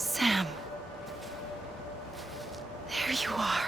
Sam. There you are.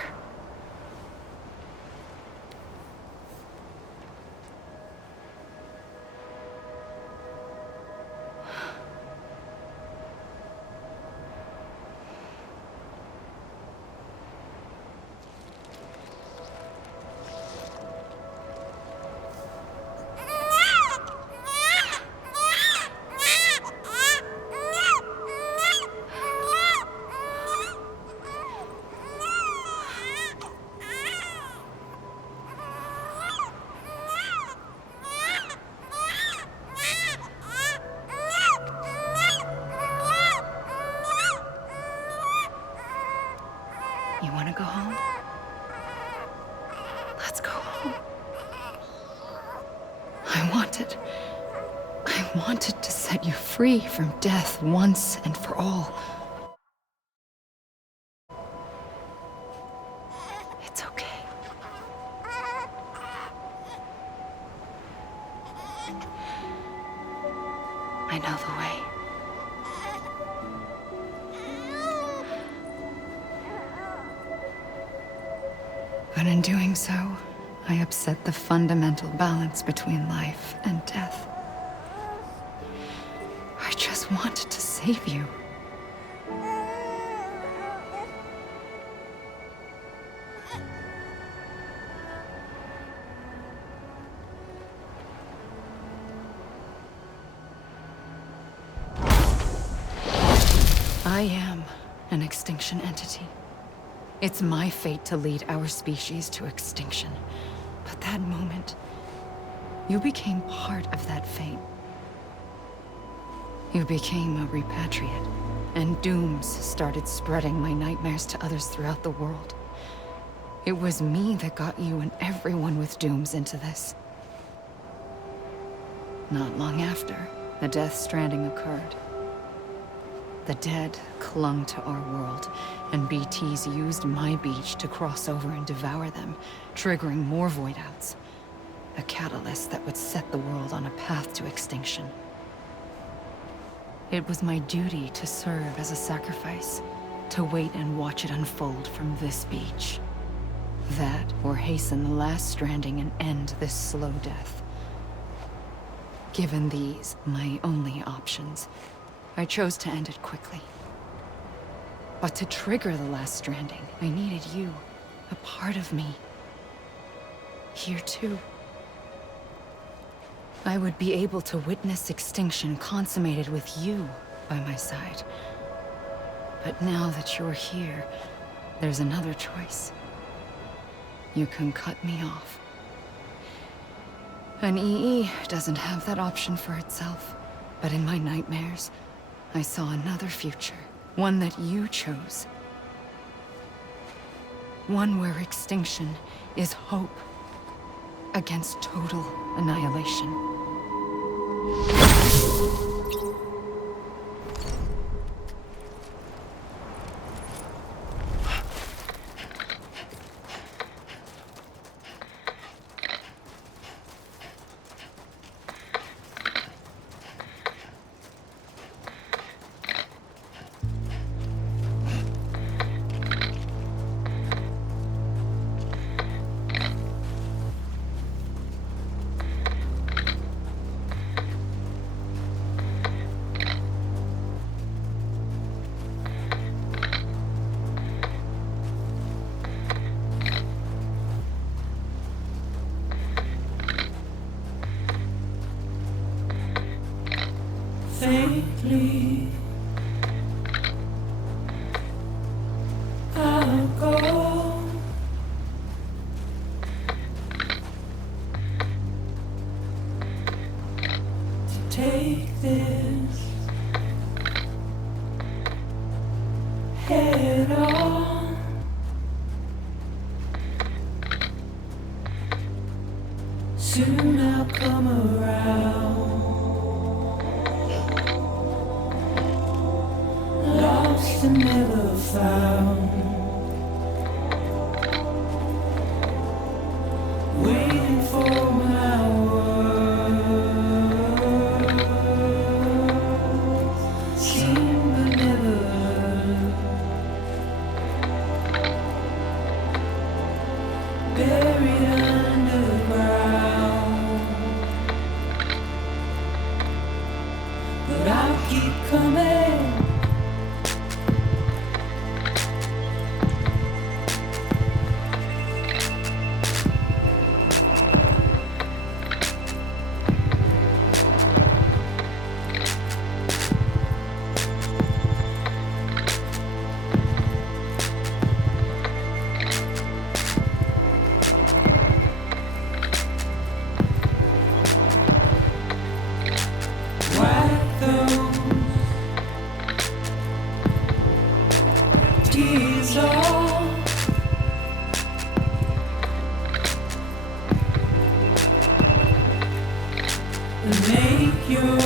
You want to go home? Let's go home. I wanted to set you free from death once and for all. It's okay. I know the way. But in doing so, I upset the fundamental balance between life and death. I just wanted to save you. I am an extinction entity. It's my fate to lead our species to extinction. But that moment, you became part of that fate. You became a repatriate, and dooms started spreading my nightmares to others throughout the world. It was me that got you and everyone with dooms into this. Not long after, the Death Stranding occurred. The dead clung to our world, and BTs used my beach to cross over and devour them, triggering more void outs. A catalyst that would set the world on a path to extinction. It was my duty to serve as a sacrifice, to wait and watch it unfold from this beach. That, or hasten the last stranding and end this slow death. Given these, my only options, I chose to end it quickly. But to trigger the last stranding, I needed you, a part of me. Here too. I would be able to witness extinction consummated with you by my side. But now that you're here, there's another choice. You can cut me off. An EE doesn't have that option for itself, but in my nightmares, I saw another future, one that you chose. One where extinction is hope against total annihilation. Faintly, I'll go to take this head on. Soon I'll come around. Lost and never found, waiting for my words, seen but never keep coming. Wipe those tears off. And make your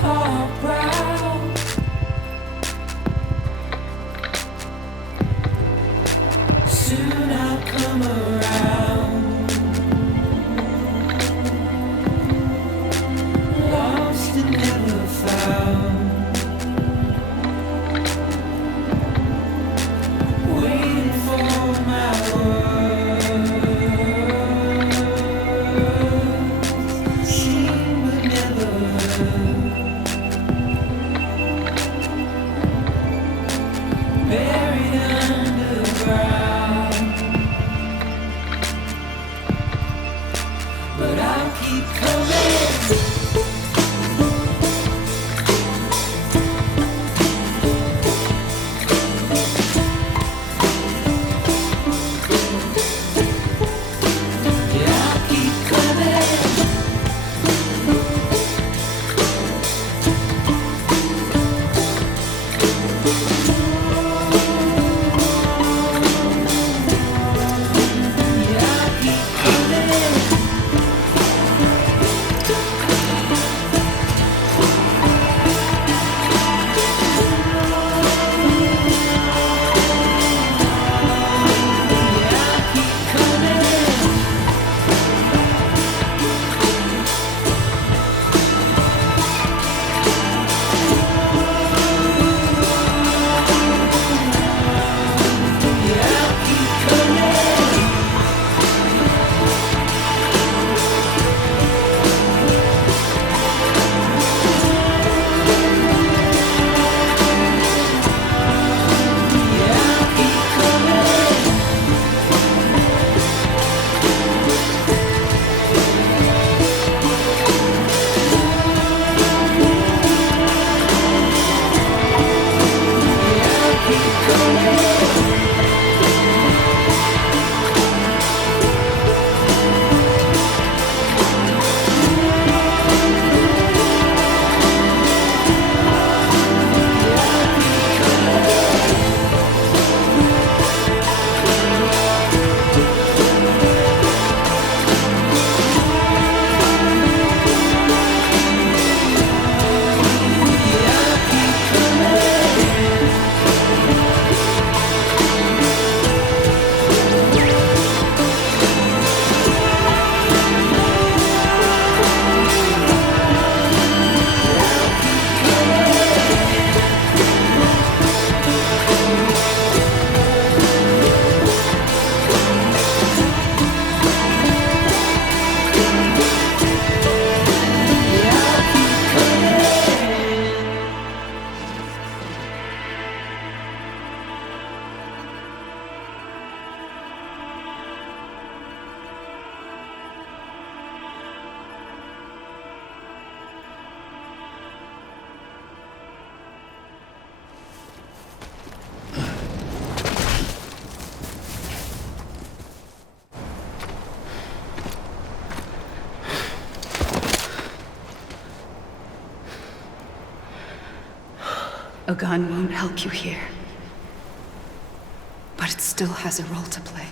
heart proud. Soon I'll come around. Lost and never found. Waiting for my words. Seen but never heard. Buried underground. But I'll keep coming. Yeah, I'll keep coming. Yeah, I'll keep coming. Yeah, I'll keep coming. Yeah, I'll keep coming. Yeah, I'll keep coming. Yeah, I'll keep coming. A gun won't help you here. But it still has a role to play.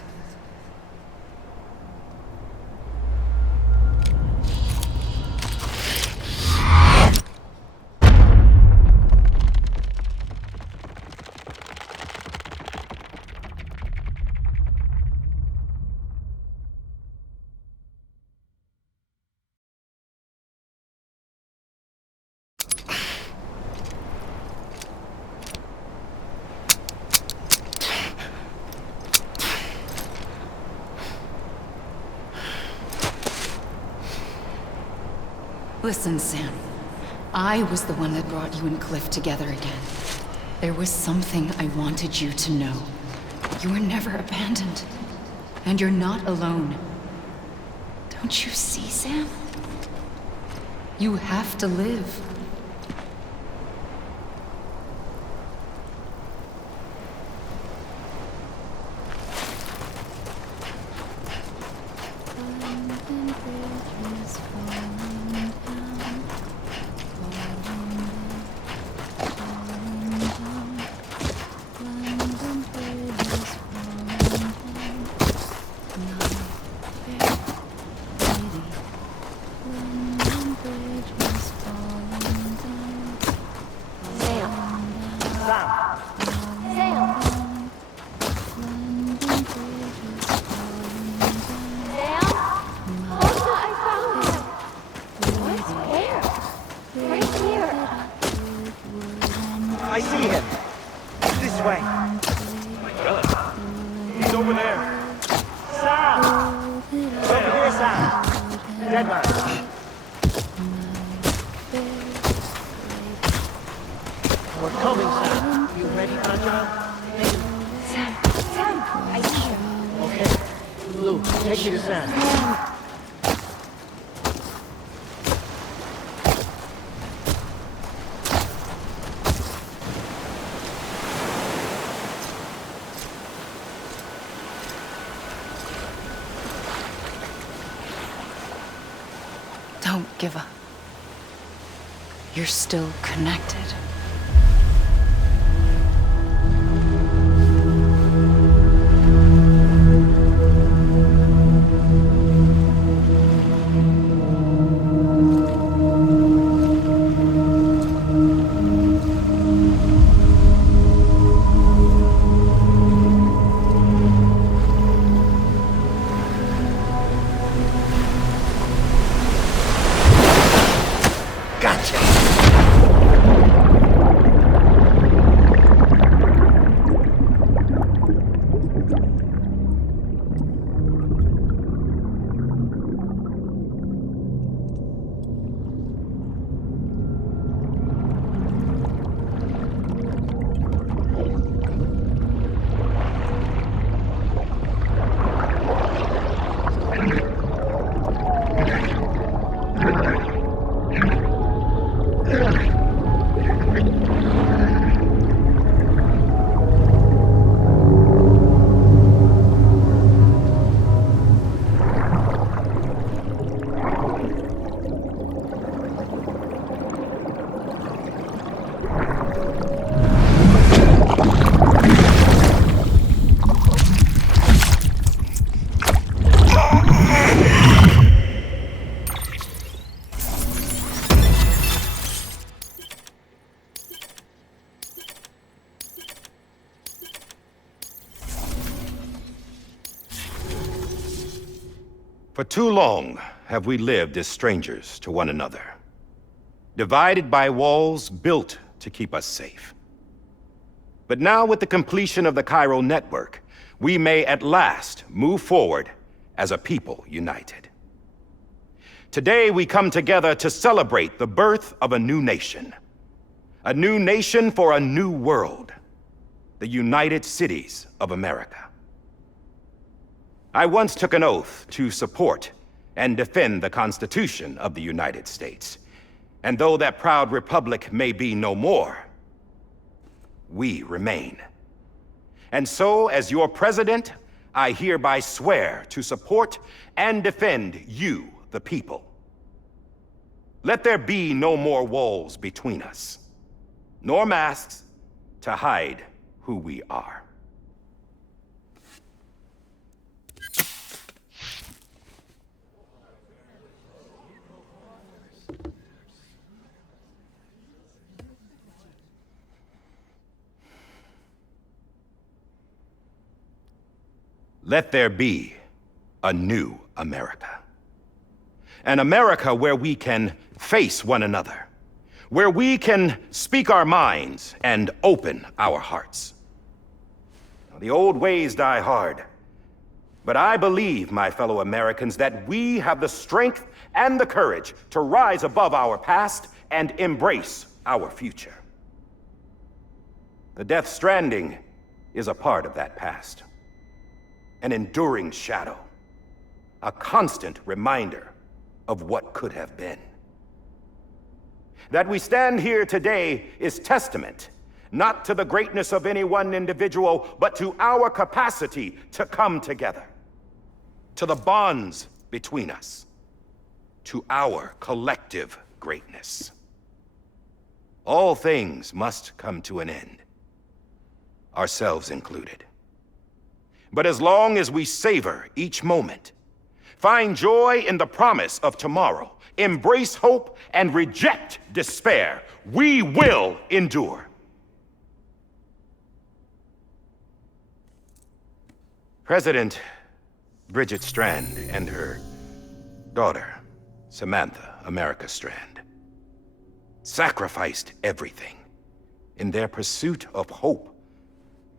Listen, Sam. I was the one that brought you and Cliff together again. There was something I wanted you to know. You were never abandoned. And you're not alone. Don't you see, Sam? You have to live. I see him. This way. My God. He's over there. Sam! Over here, Sam. Dead man. We're coming, Sam. You ready, Agile? Sam, I see him. Okay. Lou, take me to Sam. Don't give up. You're still connected. For too long have we lived as strangers to one another, divided by walls built to keep us safe. But now, with the completion of the Chiral network, we may at last move forward as a people united. Today we come together to celebrate the birth of a new nation for a new world, the United Cities of America. I once took an oath to support and defend the Constitution of the United States. And though that proud republic may be no more, we remain. And so, as your president, I hereby swear to support and defend you, the people. Let there be no more walls between us, nor masks to hide who we are. Let there be a new America. An America where we can face one another, where we can speak our minds and open our hearts. Now, the old ways die hard, but I believe, my fellow Americans, that we have the strength and the courage to rise above our past and embrace our future. The Death Stranding is a part of that past. An enduring shadow. A constant reminder of what could have been. That we stand here today is testament, not to the greatness of any one individual, but to our capacity to come together. To the bonds between us. To our collective greatness. All things must come to an end. Ourselves included. But as long as we savor each moment, find joy in the promise of tomorrow, embrace hope, and reject despair, we will endure. President Bridget Strand and her daughter, Samantha America Strand, sacrificed everything in their pursuit of hope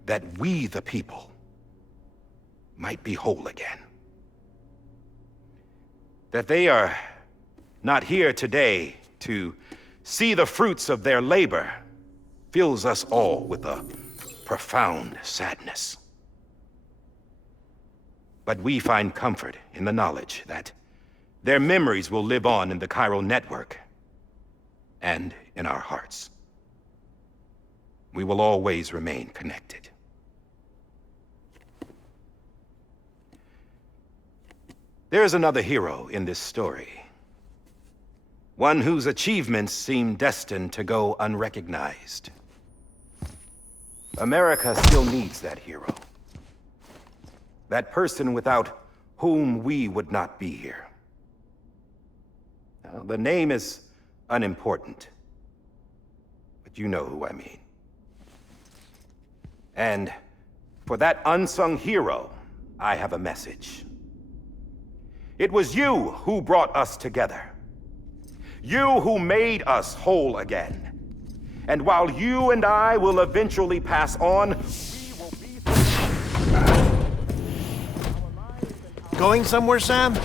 that we, the people, might be whole again. That they are not here today to see the fruits of their labor fills us all with a profound sadness. But we find comfort in the knowledge that their memories will live on in the chiral network and in our hearts. We will always remain connected. There is another hero in this story. One whose achievements seem destined to go unrecognized. America still needs that hero. That person without whom we would not be here. Now, the name is unimportant, but you know who I mean. And for that unsung hero, I have a message. It was you who brought us together. You who made us whole again. And while you and I will eventually pass on, we will be... Going somewhere, Sam?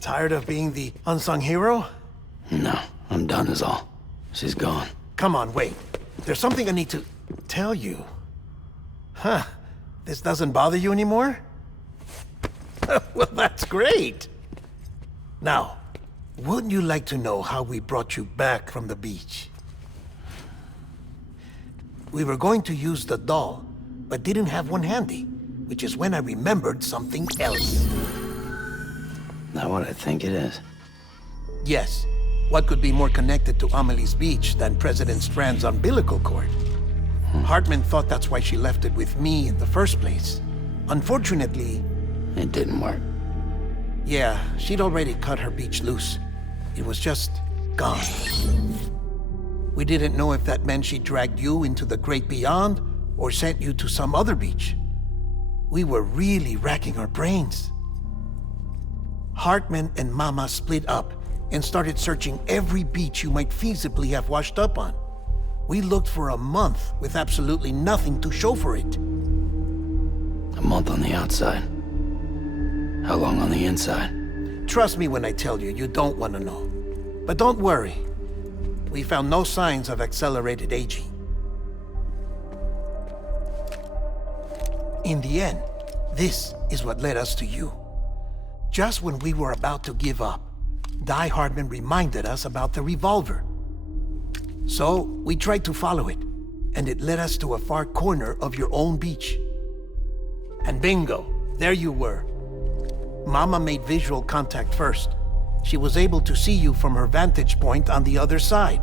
Tired of being the unsung hero? No, I'm done is all. She's gone. Come on, wait. There's something I need to tell you. Huh. This doesn't bother you anymore? Well, that's great. Now, wouldn't you like to know how we brought you back from the beach? We were going to use the doll, but didn't have one handy, which is when I remembered something else. Not what I think it is. Yes. What could be more connected to Amelie's beach than President Strand's umbilical cord? Hartman thought that's why she left it with me in the first place. Unfortunately... It didn't work. Yeah, she'd already cut her beach loose. It was just gone. We didn't know if that meant she dragged you into the great beyond or sent you to some other beach. We were really racking our brains. Hartman and Mama split up and started searching every beach you might feasibly have washed up on. We looked for a month with absolutely nothing to show for it. A month on the outside. How long on the inside? Trust me when I tell you, you don't want to know. But don't worry. We found no signs of accelerated aging. In the end, this is what led us to you. Just when we were about to give up, Die Hardman reminded us about the revolver. So, we tried to follow it, and it led us to a far corner of your own beach. And bingo, there you were. Mama made visual contact first. She was able to see you from her vantage point on the other side.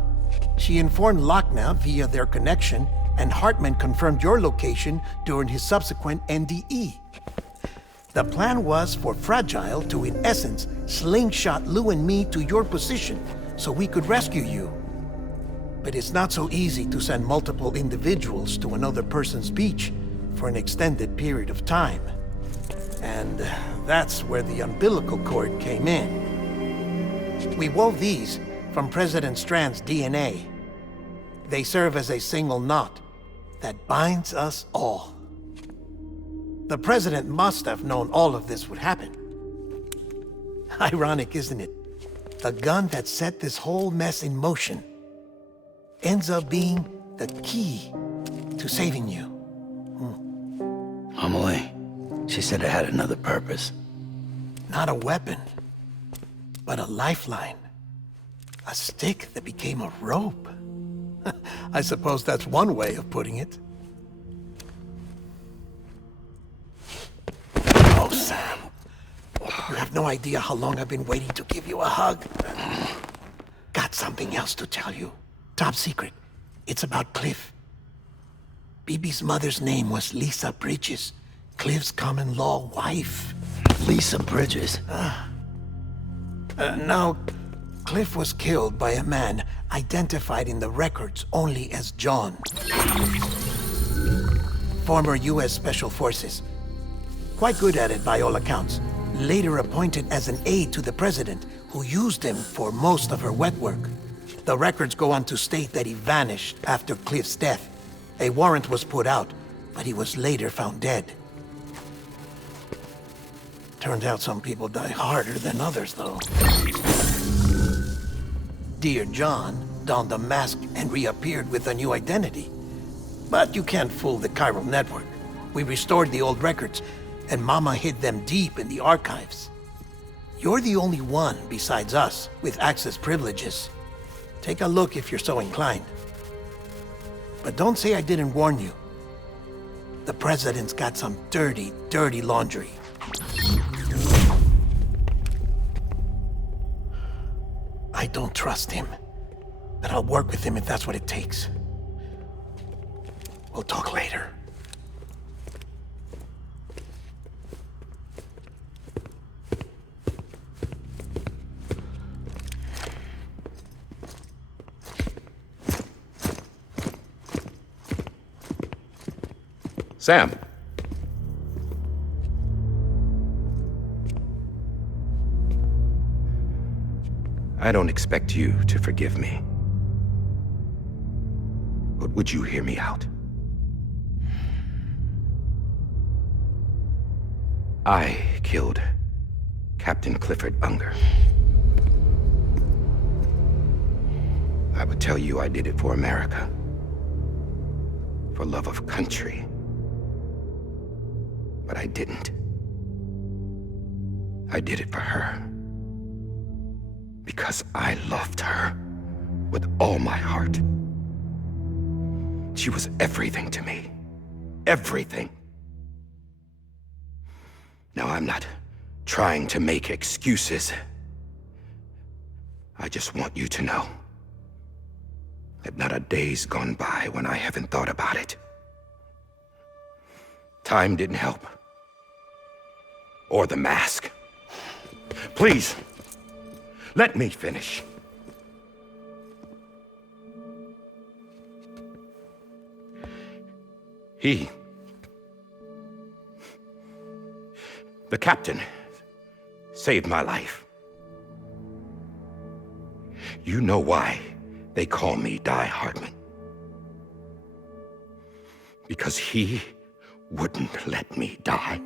She informed Lochna via their connection, and Hartman confirmed your location during his subsequent NDE. The plan was for Fragile to, in essence, slingshot Lou and me to your position so we could rescue you. But it's not so easy to send multiple individuals to another person's beach for an extended period of time. And that's where the umbilical cord came in. We wove these from President Strand's DNA. They serve as a single knot that binds us all. The President must have known all of this would happen. Ironic, isn't it? The gun that set this whole mess in motion ends up being the key to saving you. Amelie, she said it had another purpose. Not a weapon, but a lifeline. A stick that became a rope. I suppose that's one way of putting it. Oh, Sam. You have no idea how long I've been waiting to give you a hug. Got something else to tell you. Top secret. It's about Cliff. Bibi's mother's name was Lisa Bridges, Cliff's common-law wife. Lisa Bridges. Now, Cliff was killed by a man identified in the records only as John. Former U.S. Special Forces. Quite good at it by all accounts. Later appointed as an aide to the president, who used him for most of her wet work. The records go on to state that he vanished after Cliff's death. A warrant was put out, but he was later found dead. Turns out some people die harder than others, though. Dear John donned a mask and reappeared with a new identity. But you can't fool the chiral network. We restored the old records, and Mama hid them deep in the archives. You're the only one besides us with access privileges. Take a look if you're so inclined. But don't say I didn't warn you. The president's got some dirty, dirty laundry. I don't trust him, but I'll work with him if that's what it takes. We'll talk later. Sam. I don't expect you to forgive me. But would you hear me out? I killed Captain Clifford Unger. I would tell you I did it for America. For love of country. But I didn't. I did it for her. Because I loved her with all my heart. She was everything to me. Everything. Now, I'm not trying to make excuses. I just want you to know that not a day's gone by when I haven't thought about it. Time didn't help. Or the mask. Please, let me finish. The captain, saved my life. You know why they call me Die Hardman. Because he wouldn't let me die.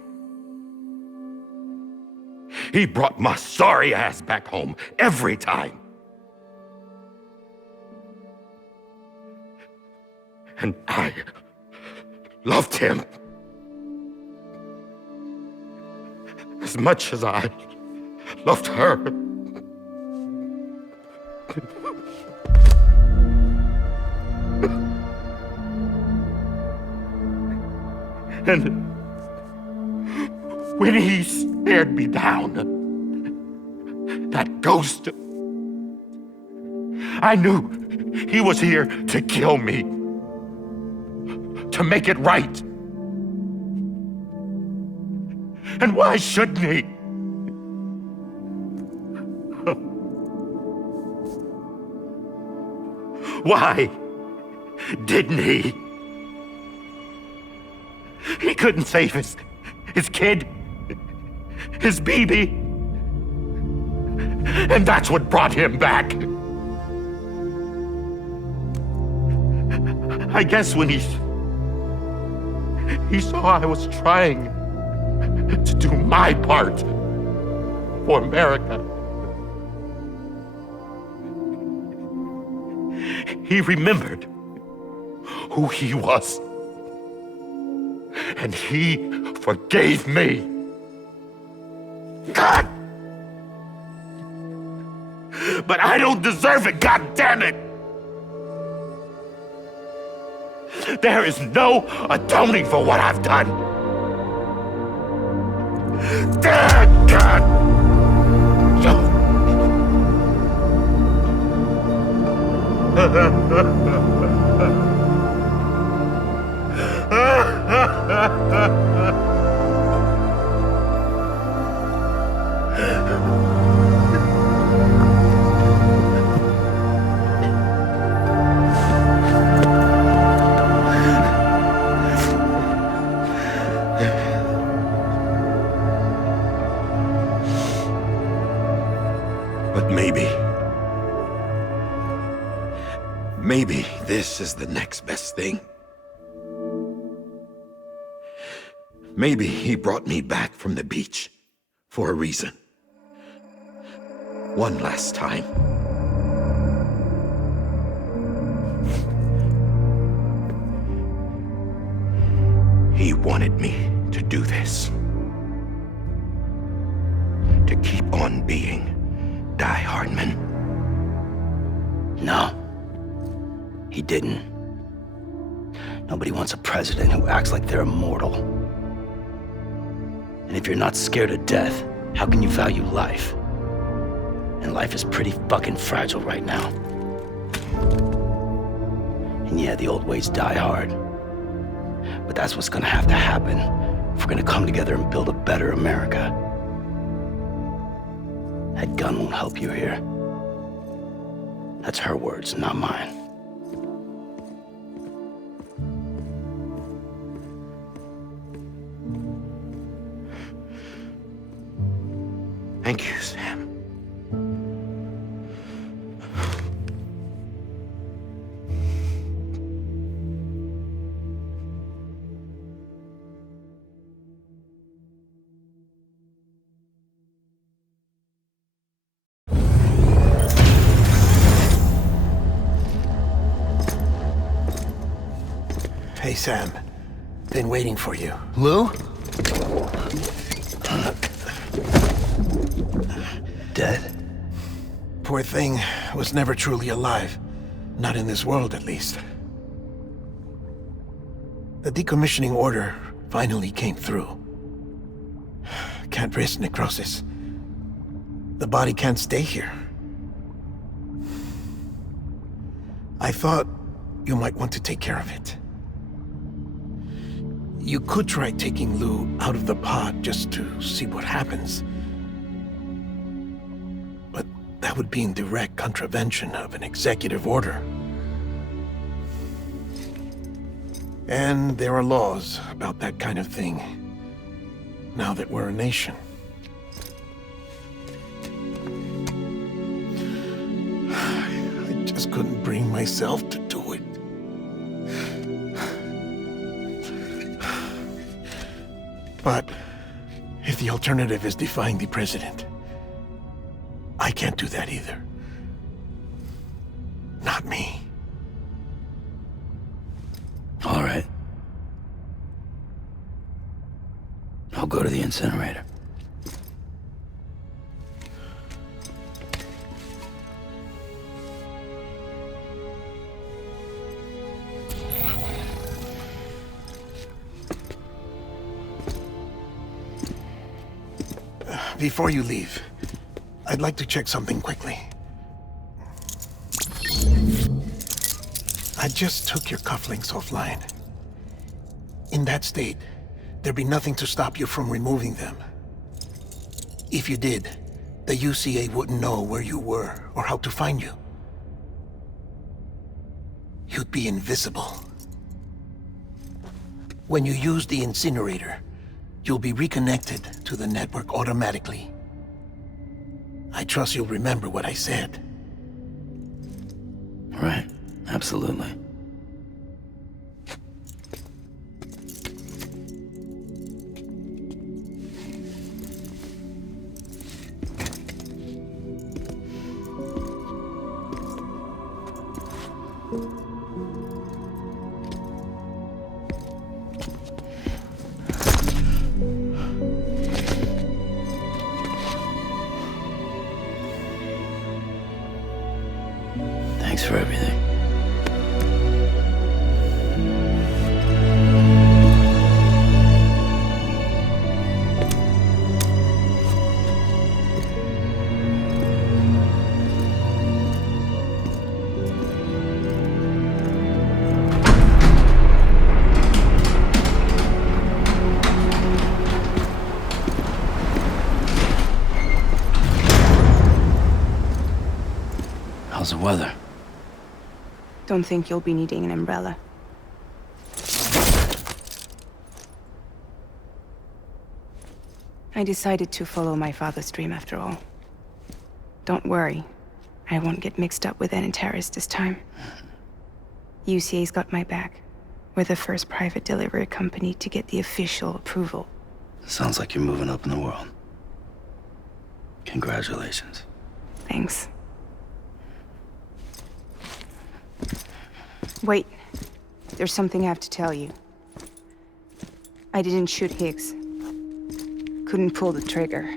He brought my sorry ass back home every time. And I loved him as much as I loved her. And when he stared me down, that ghost, I knew he was here to kill me, to make it right. And why shouldn't he? Why didn't he? He couldn't save his kid, his baby. And that's what brought him back. I guess when he saw I was trying to do my part, for America. He remembered who he was. And he forgave me. God! But I don't deserve it, God damn it! There is no atoning for what I've done. God! But maybe this is the next best thing. Maybe he brought me back from the beach for a reason. One last time. He wanted me to do this. To keep on being Die Hardman. No. He didn't. Nobody wants a president who acts like they're immortal. And if you're not scared of death, how can you value life? And life is pretty fucking fragile right now. And yeah, the old ways die hard. But that's what's gonna have to happen if we're gonna come together and build a better America. That gun won't help you here. That's her words, not mine. Thank you, Sam. Hey, Sam. Been waiting for you. Lou? Dead? Poor thing was never truly alive. Not in this world, at least. The decommissioning order finally came through. Can't risk necrosis. The body can't stay here. I thought you might want to take care of it. You could try taking Lou out of the pod just to see what happens. But that would be in direct contravention of an executive order. And there are laws about that kind of thing, now that we're a nation. I just couldn't bring myself to do it. But if the alternative is defying the president, I can't do that either. Not me. All right. I'll go to the incinerator. Before you leave, I'd like to check something quickly. I just took your cufflinks offline. In that state, there'd be nothing to stop you from removing them. If you did, the UCA wouldn't know where you were or how to find you. You'd be invisible. When you use the incinerator, you'll be reconnected to the network automatically. I trust you'll remember what I said. Right. Absolutely. Thanks for everything. How's the weather? Don't think you'll be needing an umbrella. I decided to follow my father's dream after all. Don't worry, I won't get mixed up with any terrorists this time. UCA's got my back. We're the first private delivery company to get the official approval. Sounds like you're moving up in the world. Congratulations. Thanks. Wait, there's something I have to tell you. I didn't shoot Higgs. Couldn't pull the trigger.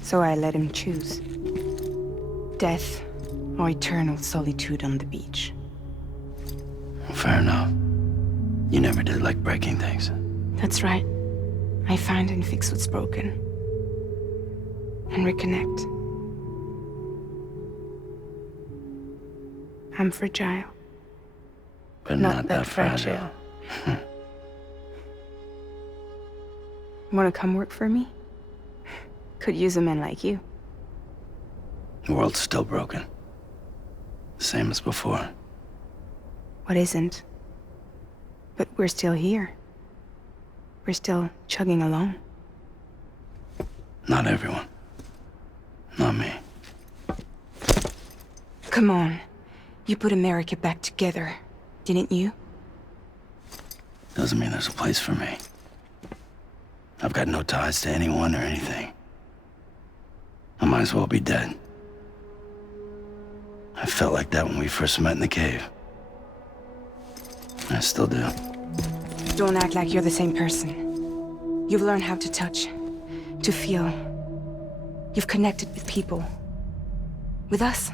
So I let him choose. Death or eternal solitude on the beach. Fair enough. You never did like breaking things. That's right. I find and fix what's broken. And reconnect. I'm fragile. But not that fragile. Wanna come work for me? Could use a man like you. The world's still broken. Same as before. What isn't? But we're still here. We're still chugging along. Not everyone. Not me. Come on. You put America back together, didn't you? Doesn't mean there's a place for me. I've got no ties to anyone or anything. I might as well be dead. I felt like that when we first met in the cave. I still do. Don't act like you're the same person. You've learned how to touch, to feel. You've connected with people. With us.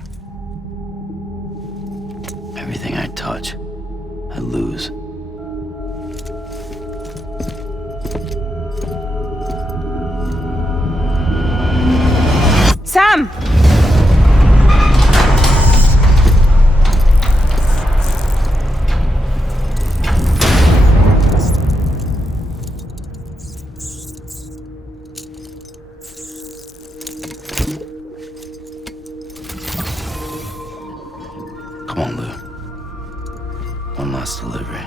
Everything I touch, I lose. Sam! Come on, Lou. One last delivery.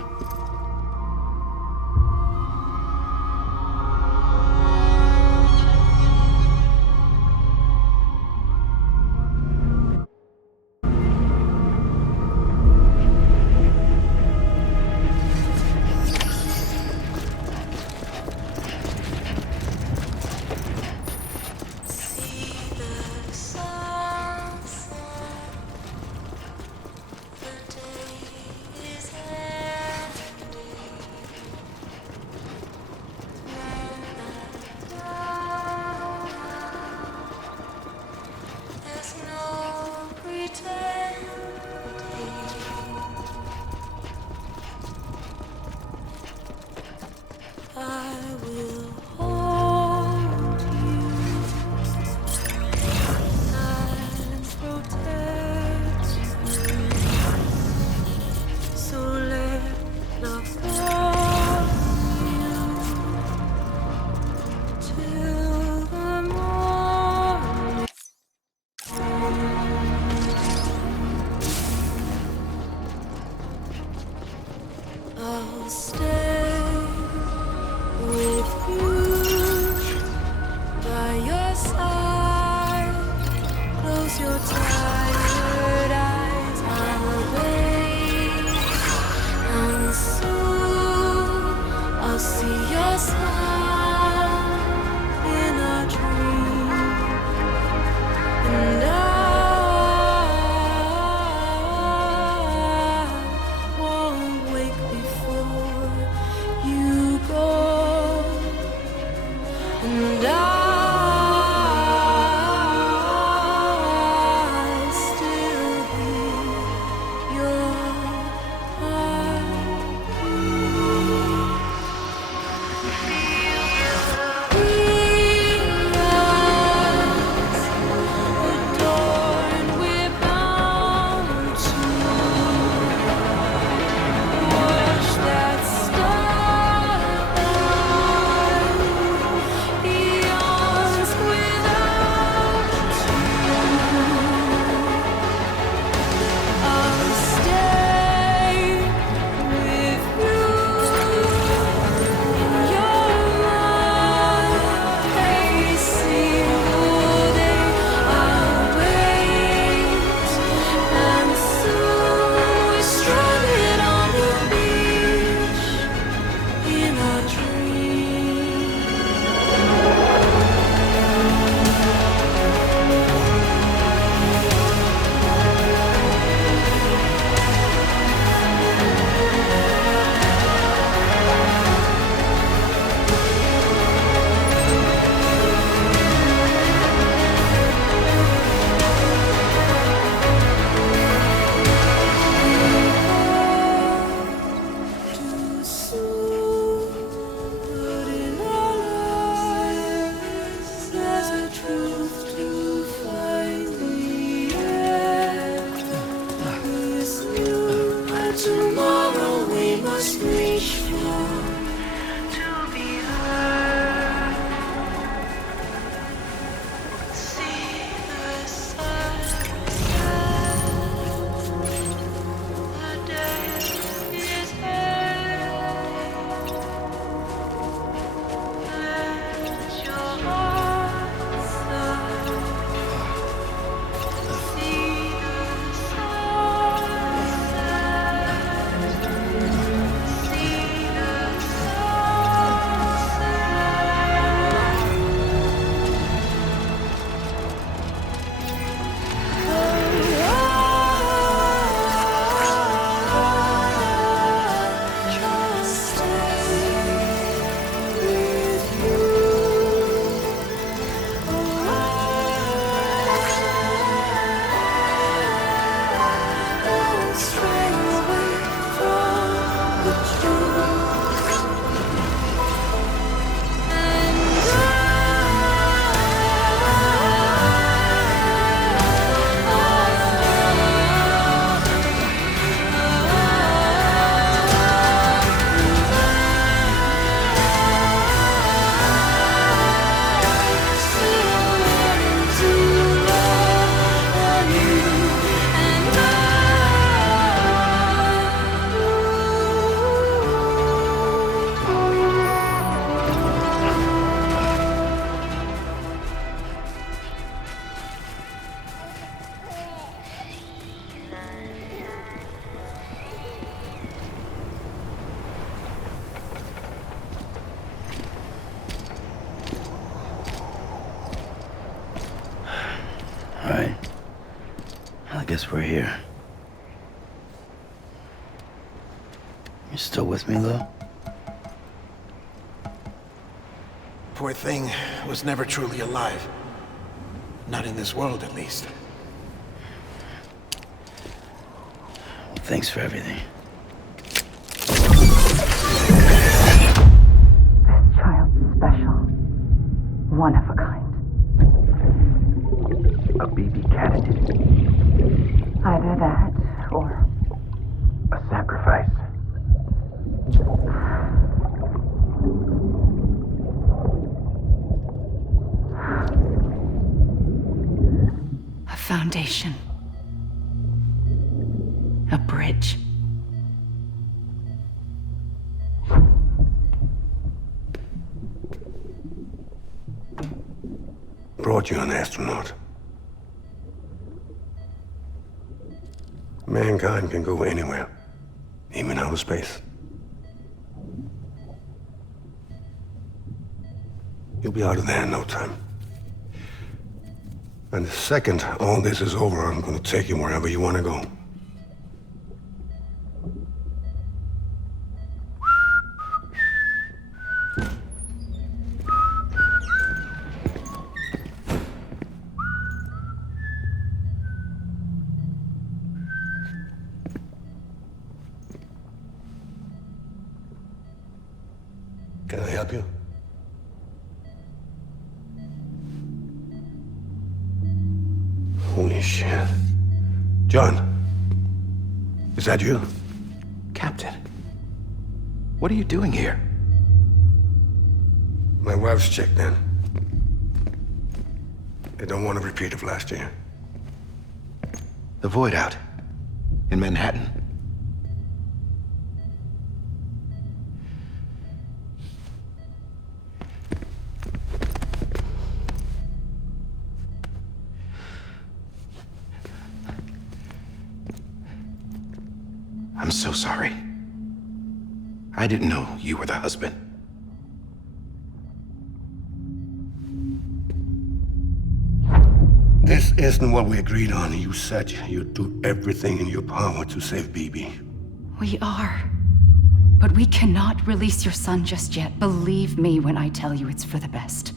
Alright. I guess we're here. You still with me, Lil? Poor thing was never truly alive. Not in this world, at least. Well, thanks for everything. This child's special. One of a kind. A BB candidate. Either that, or A sacrifice. a foundation. A bridge. Brought you an astronaut. Mankind can go anywhere, even outer space. You'll be out of there in no time. And the second all this is over, I'm gonna take you wherever you wanna go. Can I help you? Holy shit. John, is that you? Captain, what are you doing here? My wife's checked in. They don't want a repeat of last year. The Void out in Manhattan. I'm so sorry. I didn't know you were the husband. This isn't what we agreed on. You said you'd do everything in your power to save BB. We are. But we cannot release your son just yet. Believe me when I tell you it's for the best.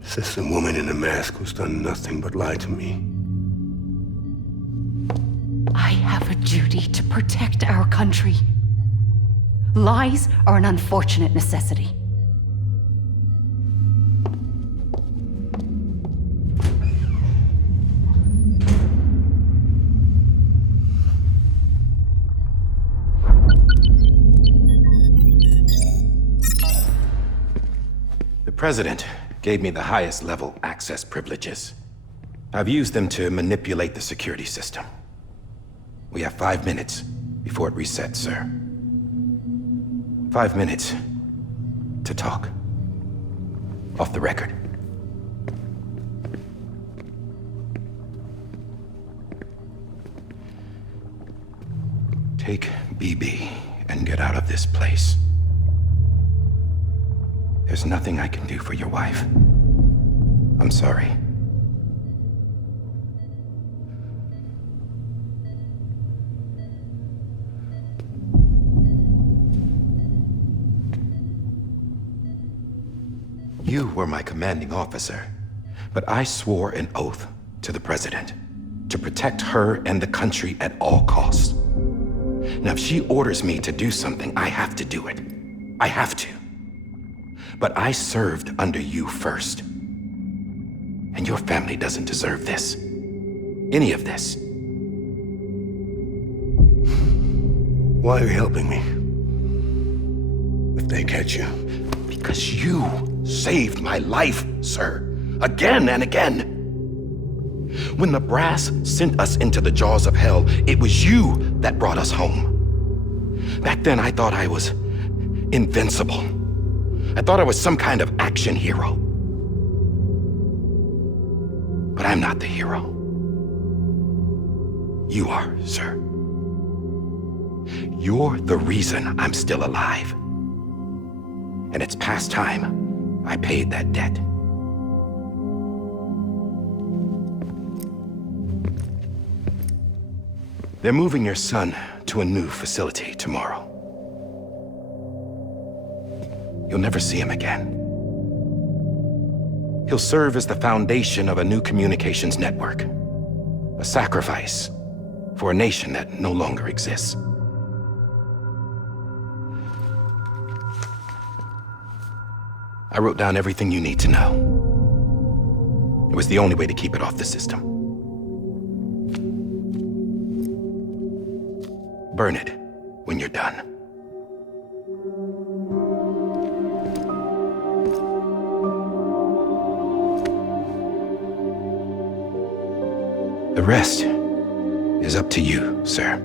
This is a woman in a mask who's done nothing but lie to me. I have a duty to protect our country. Lies are an unfortunate necessity. The President gave me the highest level access privileges. I've used them to manipulate the security system. We have 5 minutes before it resets, sir. 5 minutes to talk. Off the record. Take BB and get out of this place. There's nothing I can do for your wife. I'm sorry. You were my commanding officer, but I swore an oath to the President to protect her and the country at all costs. Now, if she orders me to do something, I have to do it. I have to. But I served under you first. And your family doesn't deserve this. Any of this. Why are you helping me? If they catch you. Because you saved my life, sir. Again and again. When the brass sent us into the jaws of hell, it was you that brought us home. Back then, I thought I was invincible. I thought I was some kind of action hero. But I'm not the hero. You are, sir. You're the reason I'm still alive. And it's past time I paid that debt. They're moving your son to a new facility tomorrow. You'll never see him again. He'll serve as the foundation of a new communications network. A sacrifice for a nation that no longer exists. I wrote down everything you need to know. It was the only way to keep it off the system. Burn it when you're done. The rest is up to you, sir.